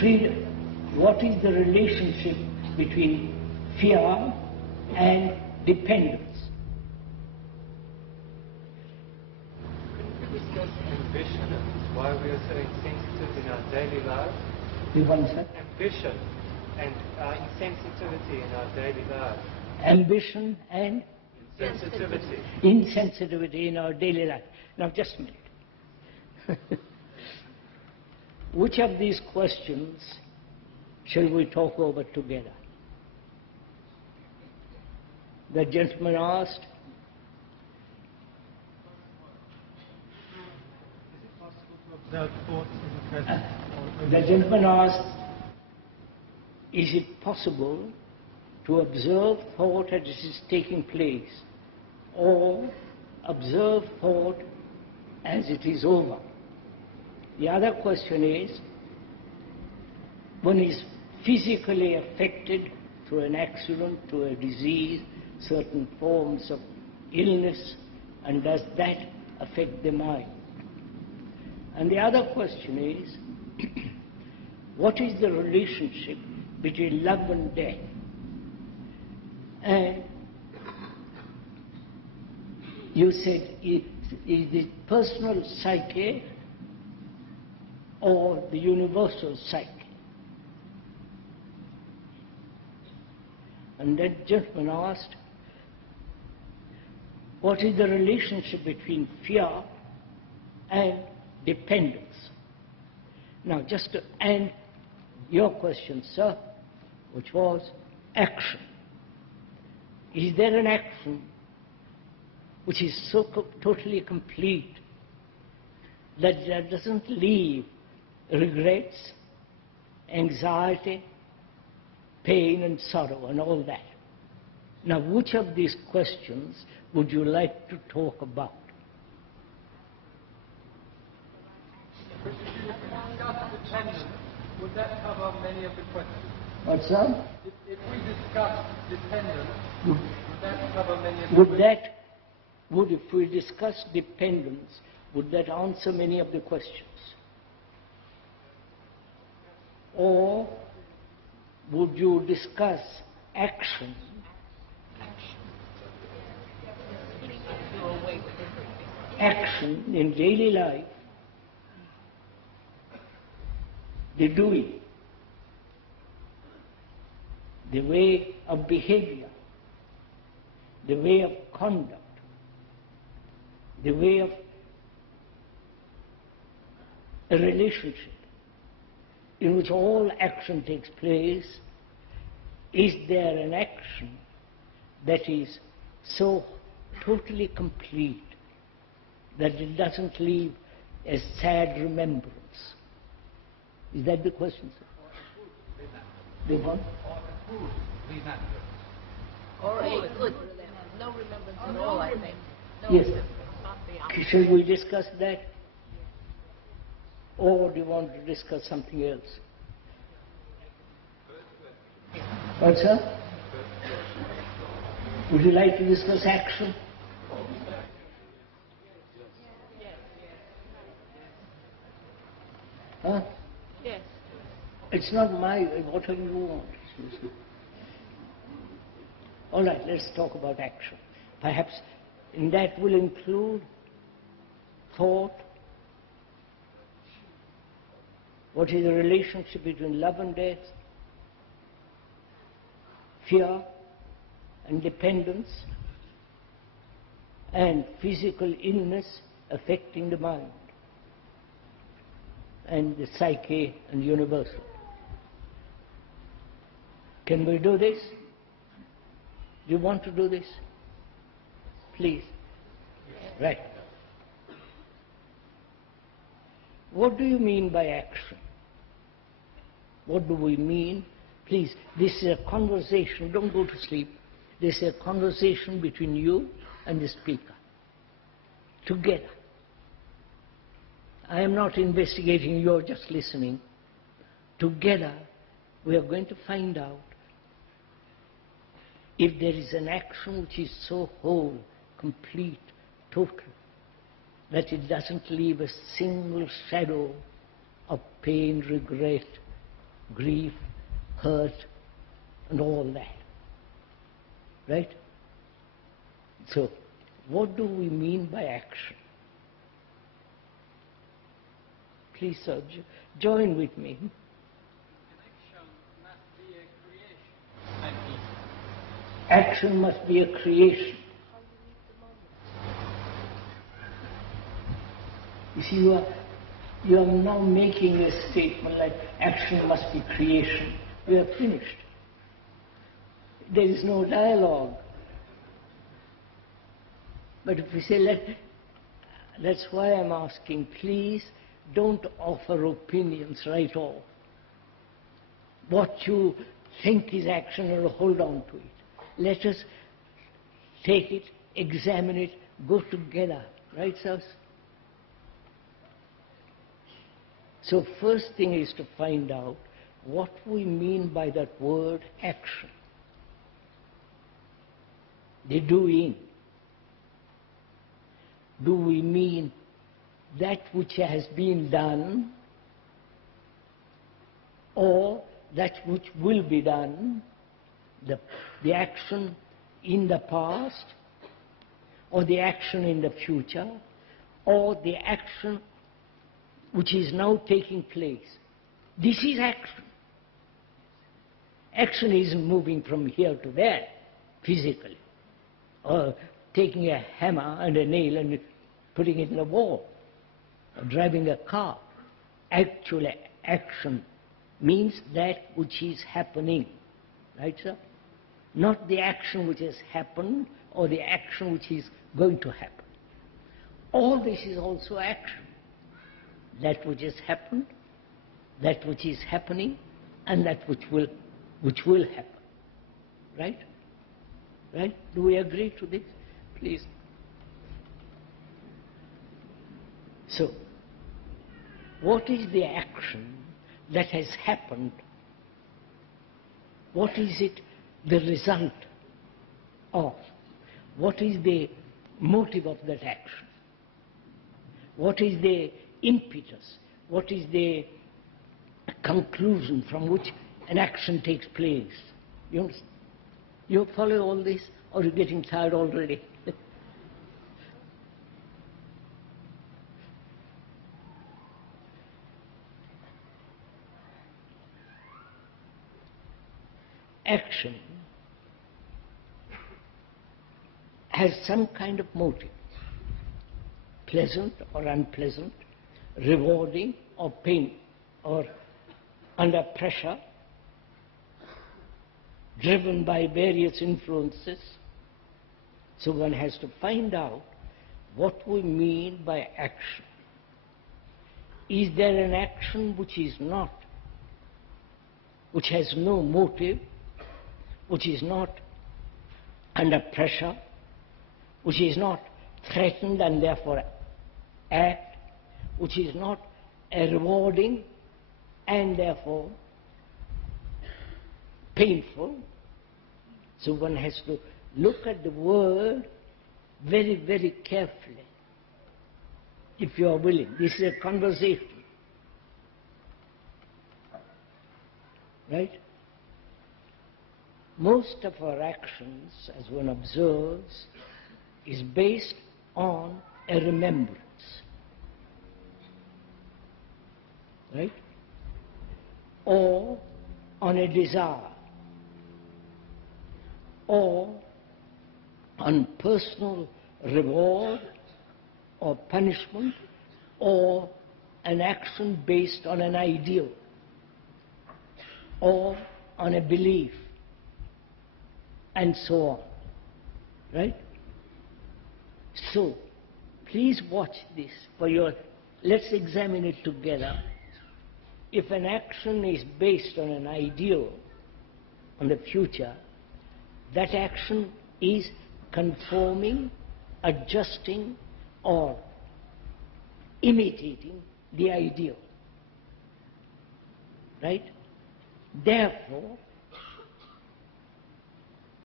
Freedom. What is the relationship between fear and dependence? Could you discuss ambition and why we are so insensitive in our daily lives? You want to say? Ambition and our insensitivity in our daily lives. Ambition and Sensitivity. insensitivity in our daily life. Now just a minute. Which of these questions shall we talk over together? The gentleman asked, Is it possible to observe thoughts in the present? the gentleman asked, is it possible to observe thought as it is taking place, or observe thought as it is over? The other question is, one is physically affected through an accident, through a disease, certain forms of illness, and does that affect the mind? And the other question is, what is the relationship between love and death? And you said, is it personal psyche or the universal psyche? And that gentleman asked, what is the relationship between fear and dependence? Now, just to end your question, sir, which was action. Is there an action which is so totally complete that doesn't leave regrets, anxiety, pain and sorrow and all that? Now, which of these questions would you like to talk about? If we discuss dependence, would that cover many of the questions? What's that? If we discuss dependence, would that cover many of the questions? If we discuss dependence, would that answer many of the questions? Or would you discuss action? Action in daily life, the doing, the way of behavior, the way of conduct, the way of a relationship in which all action takes place? Is there an action that is so totally complete that it doesn't leave a sad remembrance? Is that the question, sir? The one? Or a good remembrance. No remembrance at all, I think. No Yes. remembrance, not the opposite. Shall we discuss that? Or do you want to discuss something else? What, sir? Would you like to discuss action? Huh? Yes. It's not my, whatever you want. All right, let's talk about action. Perhaps in that will include thought. What is the relationship between love and death? Fear and dependence, and physical illness affecting the mind, and the psyche and universal. Can we do this? Do you want to do this? Please. Right. What do you mean by action? What do we mean? Please, this is a conversation. Don't go to sleep. This is a conversation between you and the speaker. Together. I am not investigating, you're just listening. Together, we are going to find out if there is an action which is so whole, complete, total, that it doesn't leave a single shadow of pain, regret, grief, hurt, and all that. Right? So, what do we mean by action? Please, sir, join with me. Action must be a creation. You see, you are now making a statement like action must be creation. We are finished. There is no dialogue. But if we say, that's why I'm asking, please don't offer opinions right off. What you think is action, or hold on to it. Let us take it, examine it, go together. Right, sirs? So first thing is to find out what we mean by that word action. The doing. Do we mean that which has been done, or that which will be done, the action in the past, or the action in the future, or the action which is now taking place? This is action. Action isn't moving from here to there, physically, or taking a hammer and a nail and putting it in a wall, or driving a car. Actual action means that which is happening. Right, sir? Not the action which has happened or the action which is going to happen. All this is also action. That which has happened, that which is happening, and that which will happen. Right? Right? Do we agree to this? Please. So, what is the action that has happened? What is it the result of? What is the motive of that action? What is the impetus? What is the conclusion from which an action takes place? You understand? You follow all this, or are you getting tired already? Action has some kind of motive, pleasant or unpleasant, rewarding or pain, or under pressure, driven by various influences. So one has to find out what we mean by action. Is there an action which is not, which has no motive, which is not under pressure, which is not threatened and therefore act, which is not a rewarding and therefore painful? So one has to look at the word very, very carefully, if you are willing. This is a conversation. Right? Most of our actions, as one observes, is based on a remembrance. Right? Or on a desire. Or on personal reward or punishment, or an action based on an ideal, or on a belief, and so on. Right? So, please watch this for your, let's examine it together. If an action is based on an ideal, on the future, that action is conforming, adjusting, or imitating the ideal. Right? Therefore,